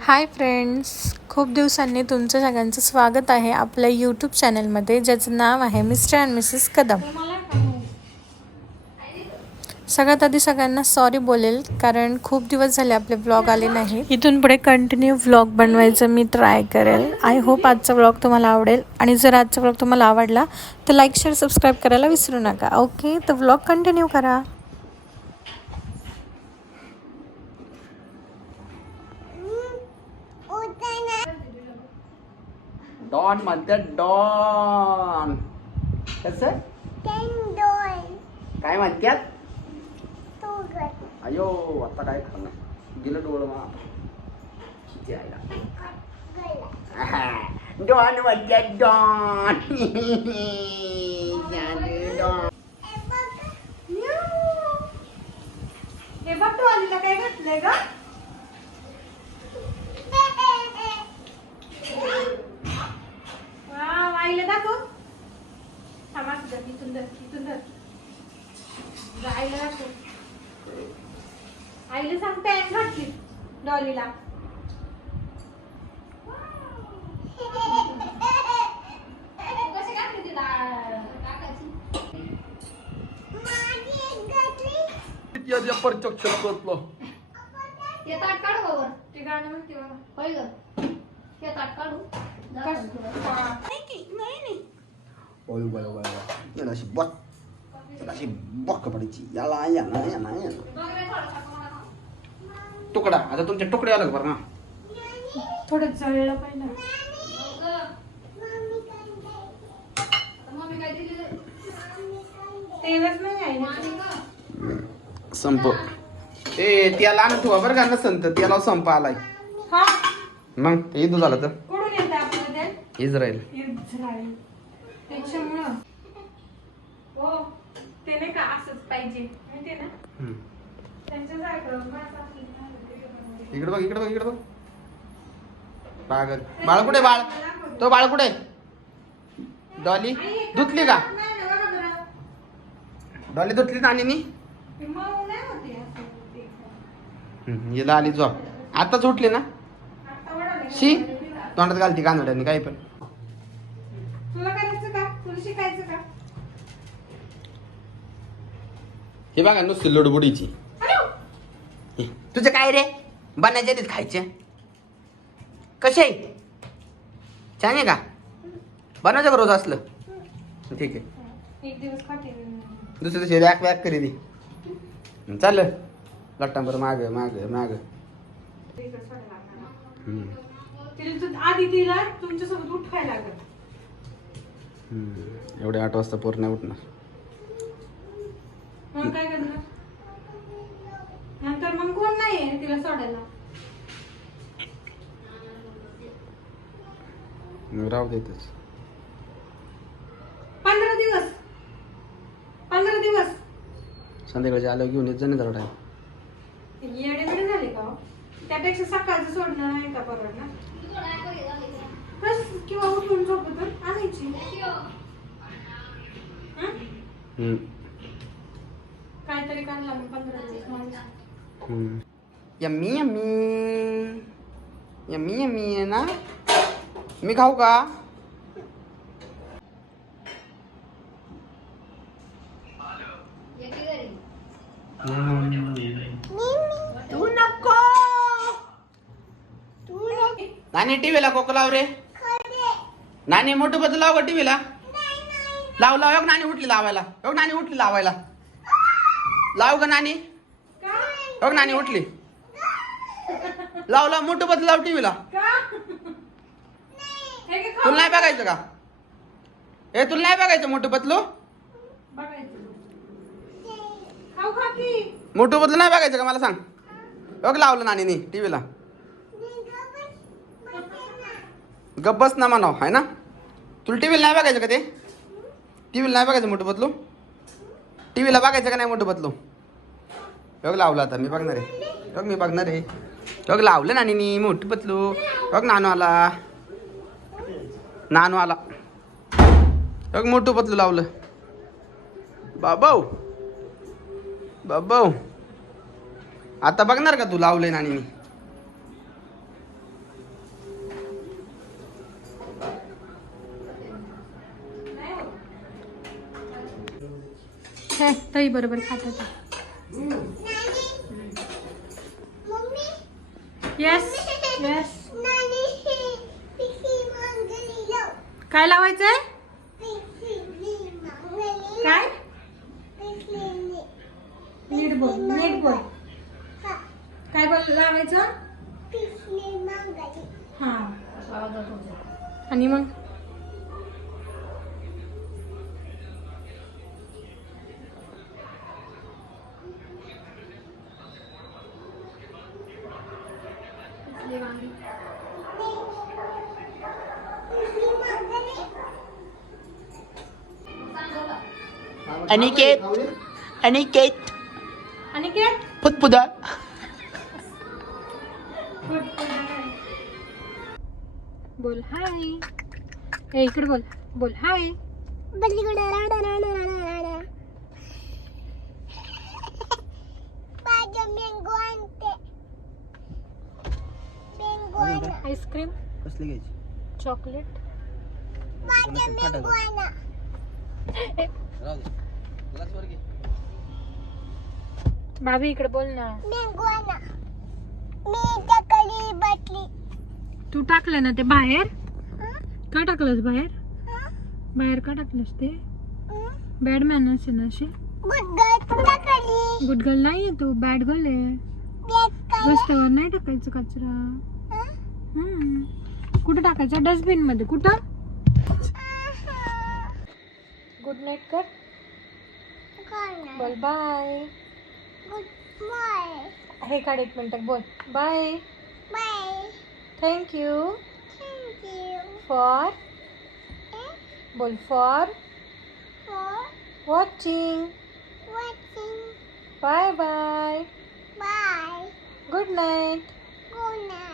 Hi friends खूप दिवसांनी तुमचं सगळ्यांचं स्वागत आहे आपल्या यूट्यूब चॅनलमध्ये ज्याचं नाव आहे मिस्टर अँड मिसेस कदम. सगळ्यात आधी सगळ्यांना सॉरी बोलेल कारण खूप दिवस झाले आपले व्लॉग आले नाही. इथून पुढे कंटिन्यू व्लॉग बनवायचं मी ट्राय करेल. आय होप आजचा व्लॉग तुम्हाला आवडेल. आणि जर आजचा व्लॉग तुम्हाला आवडला तर लाईक शेअर सबस्क्राईब करायला विसरू नका. ओके तर व्लॉग कंटिन्यू करा. डॉन म्हणतात डॉन कस काय म्हणतात अयो आता काय खाणार गेलं डोळं मग जायला डॉन म्हणतात डॉन डॉन हे बघ तू आलीला काय घातलंय ग आईला सांग पॅन्ट घातली डॉलीला परचक्ष करतो ते गाणं म्हणते बघा. नाही की, नाही नाही ओय ओय ओय ओय याला अशी बॉक याला अशी बॉक पडायची याला याला याला याला तुकडा. आता तुमच्या तुकडे आलं का बरं ना? थोडं जळलं पाहिजे तेलच नाही आहे. संप ए त्याला आणून ठेवा बरं का नसन तर त्याला संप आलाय. हा? मग ते इथं झालं तर. कुठून येत आपलं ते? इस्रायल. इस्रायल. त्याच्यामुळं. हो ते नाही का असंच पाहिजे. माहितीये ना? हम्म. त्यांच्यासारखं माणसं असली ना, इकडे बघ इकडे बघ इकडे बघ. बाळ बाळ कुठे बाळ? तो बाळ कुठे? डॉली? धुतली का. डॉली धुतली नानीनी हिला आली झोप. आताच उठली ना. शी? तोंडात घालती कानड्याने काही पण. हे बघा नुसती लोडबुडीची. तुझं काय रे? बनायच्या आधीच खायचे कसे आहे छान आहे का? बनवायचं का रोज असलं? ठीक आहे. एक दिवस खाते दुसऱ्या दिवशी वॅक वॅक करी दे चाललं. लट्टांबर माग माग माग. तिला सोडायला लागणार. हम्म. तिला तू- आधी तिला तुमच्यासोबत उठवायला लागत हम्म. एवढे आठ वाजता पोर नाही उठणार. मग काय करणार? मग कोण नाही तिला सोडायला? मग राहू देतच पंधरा दिवस. पंधरा दिवस. संध्याकाळच्या आल्यावर घेऊन येत जाणे जरा येडे बिडे झाले का हो? त्यापेक्षा सकाळचं सोडणं नाही का परवडणार? बस किंवा उठून झोपतून आणायची. हं? काहीतरी करायला लागेल पंधरा दिवस. यम्मी यम्मी यम्मी यम्मी आहे ना मी खाऊ का तू नको टीव्हीला कोक लाव रे नानी मोठं बदल लाव टीव्हीला लाव लाव योग नानी उठली लावायला योग नानी उठली लावायला लाव का नानी योग नानी उठली. लाव लाव मोठं बदल लाव टीव्हीला? हे. तुला नाही बघायचं का? ए तुला नाही बघायचं मोठं की. मोठं बदलू नाही बघायचं का? मला सांग. बघ लावलं नानीनी टीव्हीला. गप बस ना म्हणाव आहे ना? तुला टीव्हीला नाही बघायचं का ते? टीव्हीला नाही बघायचं मोठं बदलू? टीव्हीला बघायचं का नाही मोठं बदलू? बघ लावला आता मी बघणार आहे. बघ मी बघणार आहे. बघ लावलं नानी मी मोठी पतलू. बघ नानू आला. नानू आला. बघ मोठू पतलू लावलं. बाबाऊ बाबाऊ आता बघणार का तू लावलंय नानीनी दही बरोबर खात येस येस काय लावायचंय? काय? नीट बोल नीट बोल काय बोल लावायचं? हा. आणि मग? अनिकेत अनिकेत. आणि काय पुतपुदा बोल हाय. ए इकडे बोल. बोल हाय. आईस्क्रीम? कसली घ्यायची? चॉकलेट? भाभी इकडे बोल ना. तू टाकलं ना ते बाहेर? का टाकलंस बाहेर? बाहेर का टाकलंस ते? बॅडमॅन असे ना अशी? गुड गर्ल नाही आहे तू बॅड गर्ल आहे. रस्त्यावर नाही टाकायचं कचरा. कुठं टाकायचं? डस्टबिनमध्ये. कुठं? गुड नाईट कर. बोल बाय हे काढ एक मिनिट बोल. बाय थँक्यू फॉर बोल for watching bye bye bye good night good night